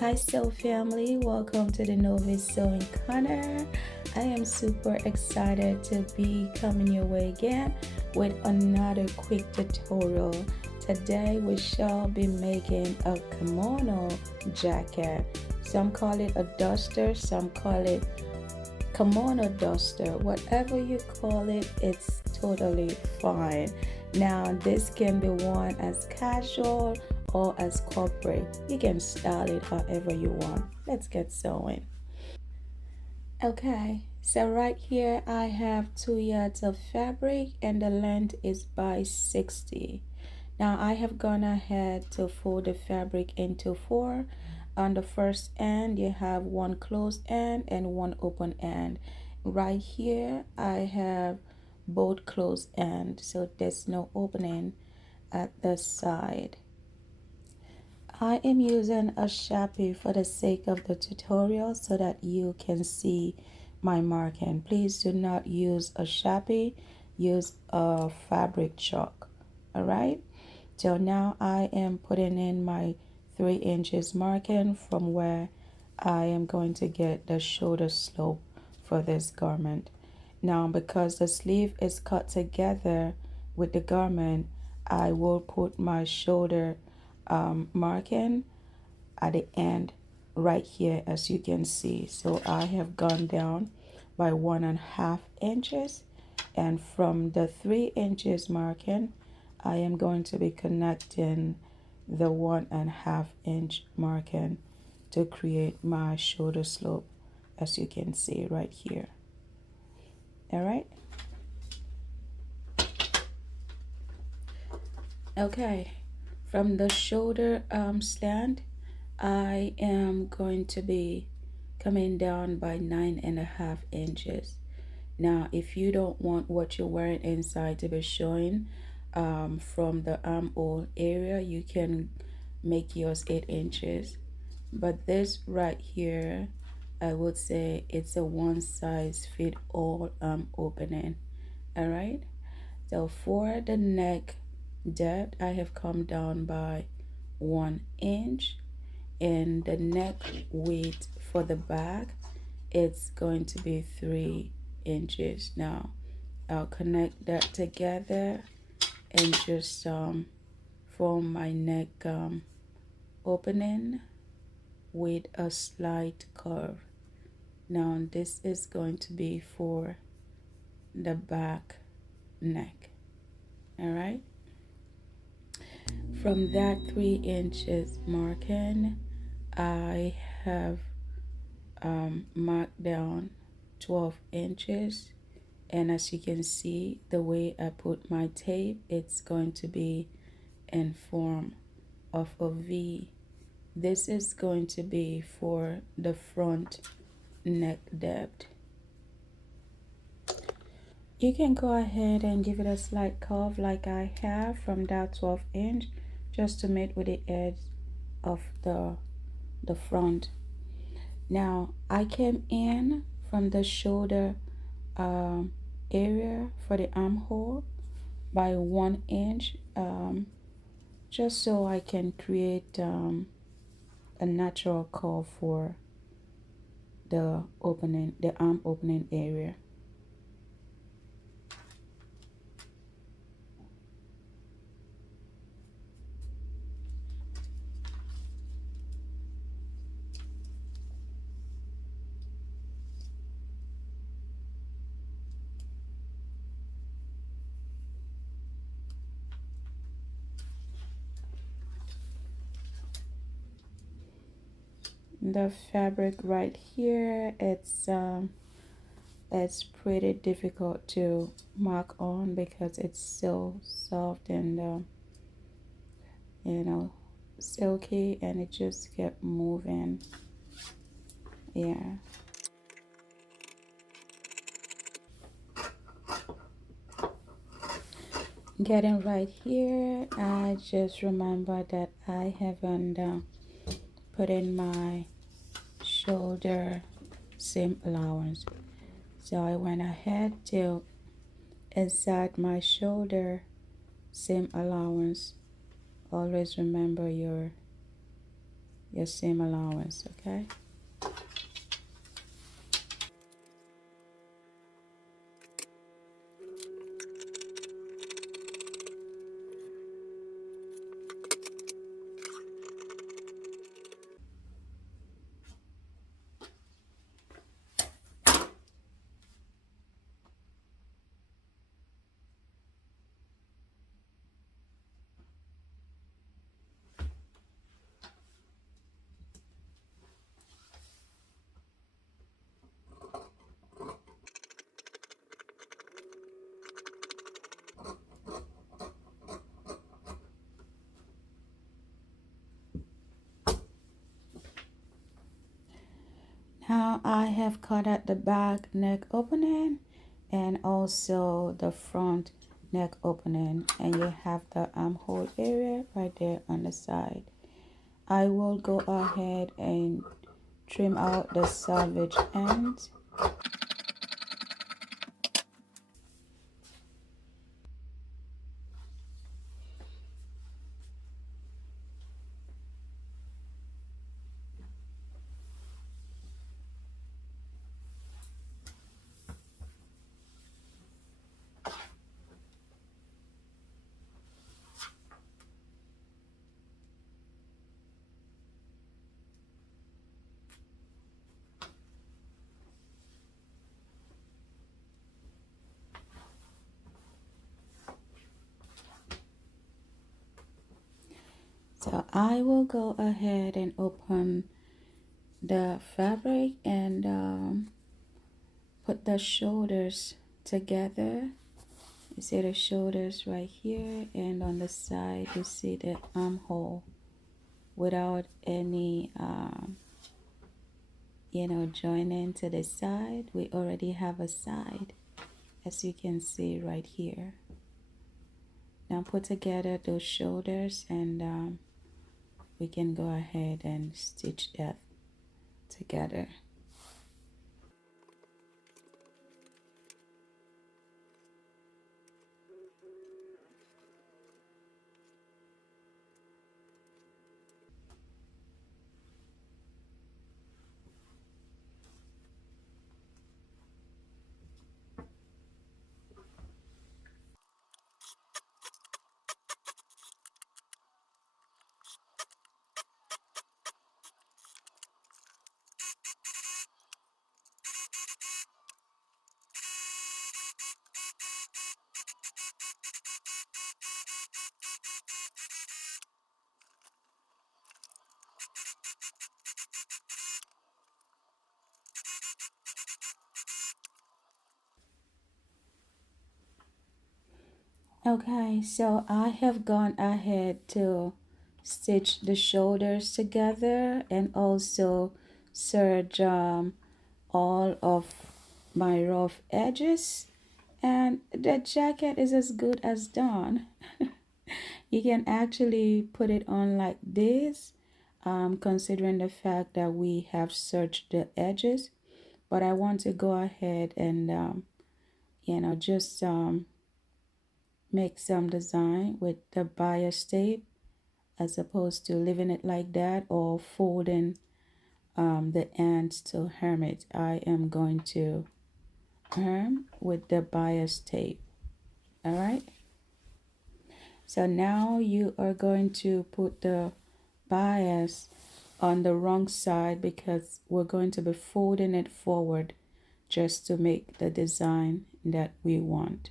Hi Sew family, welcome to the Novice Sewing Corner. I am super excited to be coming your way again with another quick tutorial. Today we shall be making a kimono jacket. Some call it a duster, some call it kimono duster. Whatever you call it, it's totally fine. Now this can be worn as casual or as corporate. You can style it however you want. Let's get sewing. Okay, so right here I have 2 yards of fabric and the length is by 60. Now I have gone ahead to fold the fabric into four. On the first end you have one closed end and one open end. Right here I have both closed ends, so there's no opening at the side. I am using a Sharpie for the sake of the tutorial so that you can see my marking. Please do not use a Sharpie, use a fabric chalk. Alright, so now I am putting in my 3 inches marking from where I am going to get the shoulder slope for this garment. Now because the sleeve is cut together with the garment, I will put my shoulder marking at the end right here, as you can see. So I have gone down by 1.5 inches, and from the 3 inches marking I am going to be connecting the 1.5 inch marking to create my shoulder slope, as you can see right here. All right, okay, from the shoulder slant I am going to be coming down by 9.5 inches. Now if you don't want what you're wearing inside to be showing from the armhole area, you can make yours 8 inches, but this right here I would say it's a one size fit all opening. All right, so for the neck depth I have come down by 1 inch, and the neck width for the back it's going to be 3 inches. Now I'll connect that together and just form my neck opening with a slight curve. Now this is going to be for the back neck. All right, from that 3 inches marking I have marked down 12 inches, and as you can see the way I put my tape, it's going to be in form of a V. This is going to be for the front neck depth. You can go ahead and give it a slight curve like I have from that 12 inch just to meet with the edge of the front. Now I came in from the shoulder area for the armhole by 1 inch, just so I can create a natural curve for the opening, the arm opening area. The fabric right here, it's pretty difficult to mark on because it's so soft and you know, silky, and it just kept moving. Yeah, getting right here I just remember that I haven't put in my shoulder seam allowance, so I went ahead to insert my shoulder seam allowance. Always remember your your seam allowance, okay? Now I have cut out the back neck opening and also the front neck opening, and you have the armhole area right there on the side. I will go ahead and trim out the salvage ends. So I will go ahead and open the fabric and put the shoulders together. You see the shoulders right here, and on the side you see the armhole without any joining to the side. We already have a side, as you can see right here. Now put together those shoulders, and we can go ahead and stitch that together. Okay, so I have gone ahead to stitch the shoulders together and also serge all of my rough edges, and the jacket is as good as done. You can actually put it on like this, considering the fact that we have serged the edges, but I want to go ahead and just make some design with the bias tape, as opposed to leaving it like that or folding the ends to hem it. I am going to hem with the bias tape. All right, so now you are going to put the bias on the wrong side, because we're going to be folding it forward just to make the design that we want.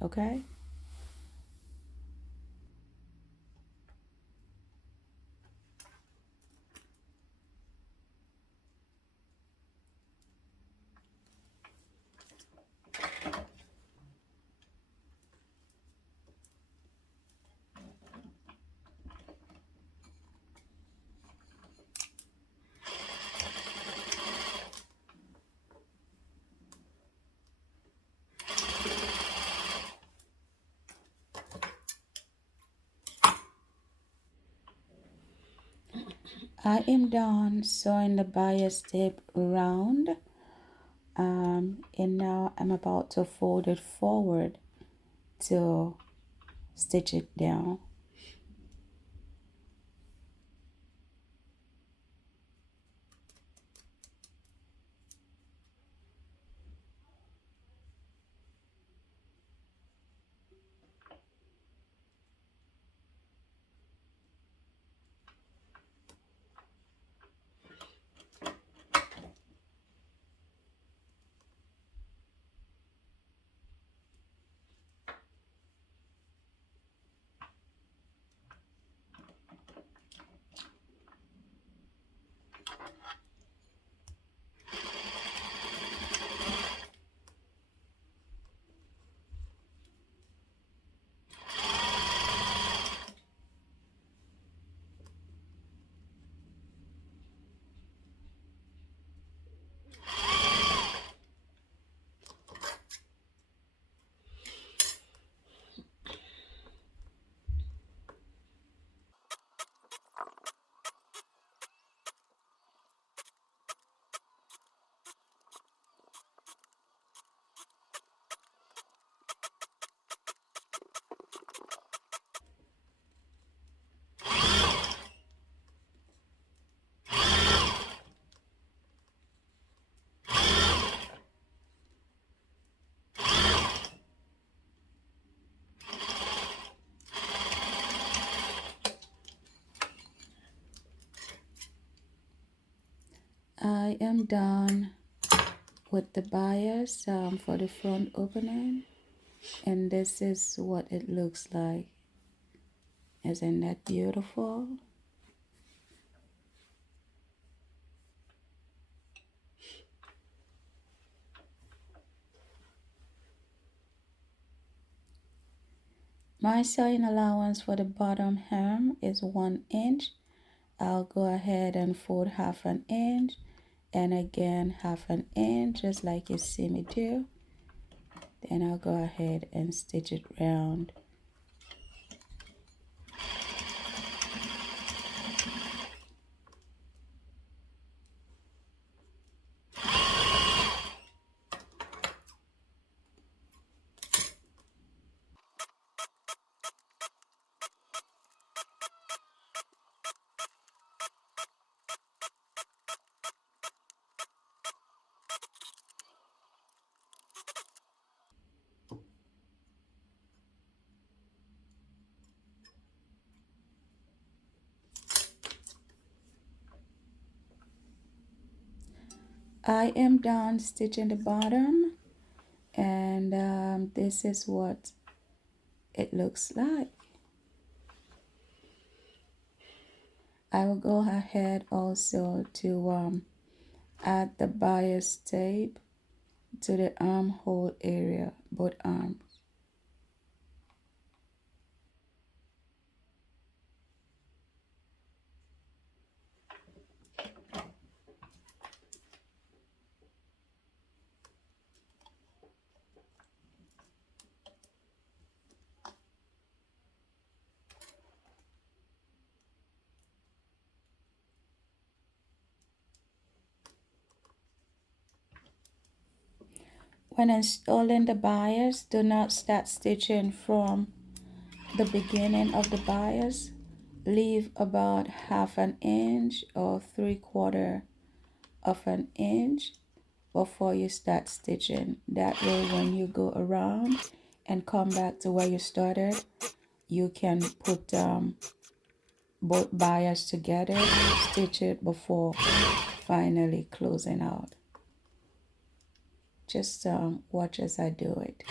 Okay, I am done sewing the bias tape around, and now I'm about to fold it forward to stitch it down. I am done with the bias for the front opening, and this is what it looks like. Isn't that beautiful? My sewing allowance for the bottom hem is 1 inch. I'll go ahead and fold half an inch and again half an inch, just like you see me do. Then I'll go ahead and stitch it round. I am done stitching the bottom, and this is what it looks like. I will go ahead also to add the bias tape to the armhole area, both arms. When installing the bias, do not start stitching from the beginning of the bias. Leave about half an inch or 3/4 of an inch before you start stitching. That way when you go around and come back to where you started, you can put both bias together, stitch it before finally closing out. Just watch as I do it.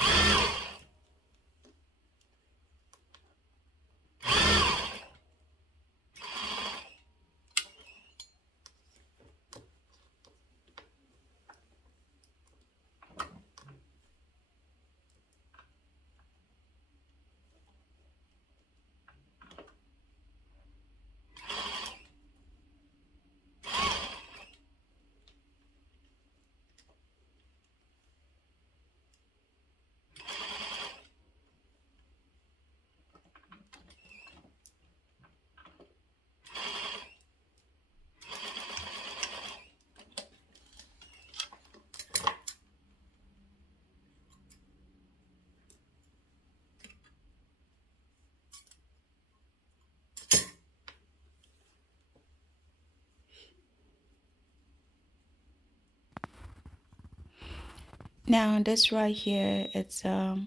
Now this right here, it's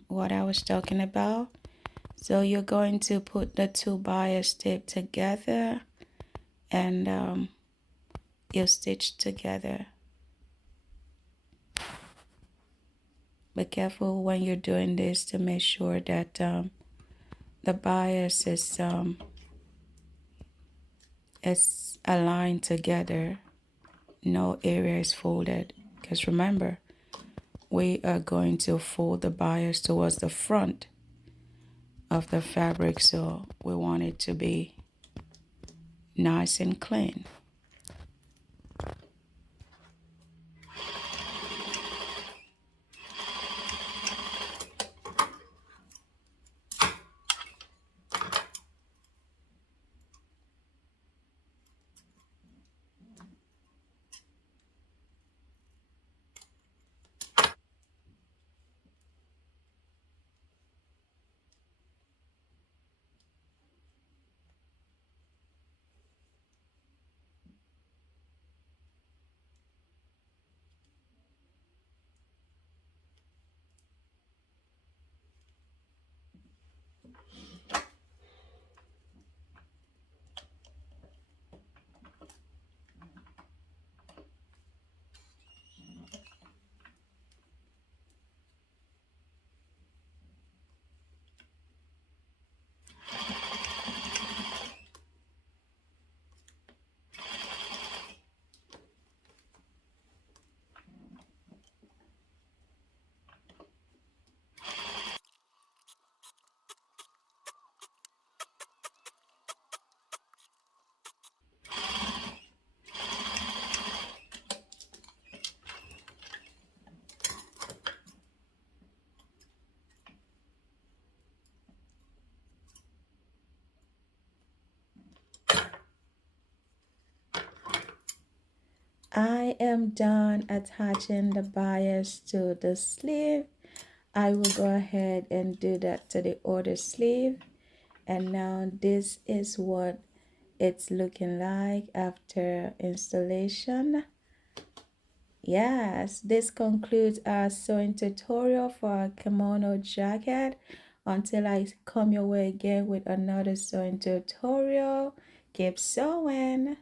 what I was talking about. So you're going to put the two bias tape together and you stitch together. Be careful when you're doing this to make sure that the bias is aligned together. No area is folded, because remember, we are going to fold the bias towards the front of the fabric, so we want it to be nice and clean. I am done attaching the bias to the sleeve. I will go ahead and do that to the other sleeve. And now this is what it's looking like after installation. Yes, this concludes our sewing tutorial for our kimono jacket. Until I come your way again with another sewing tutorial, keep sewing.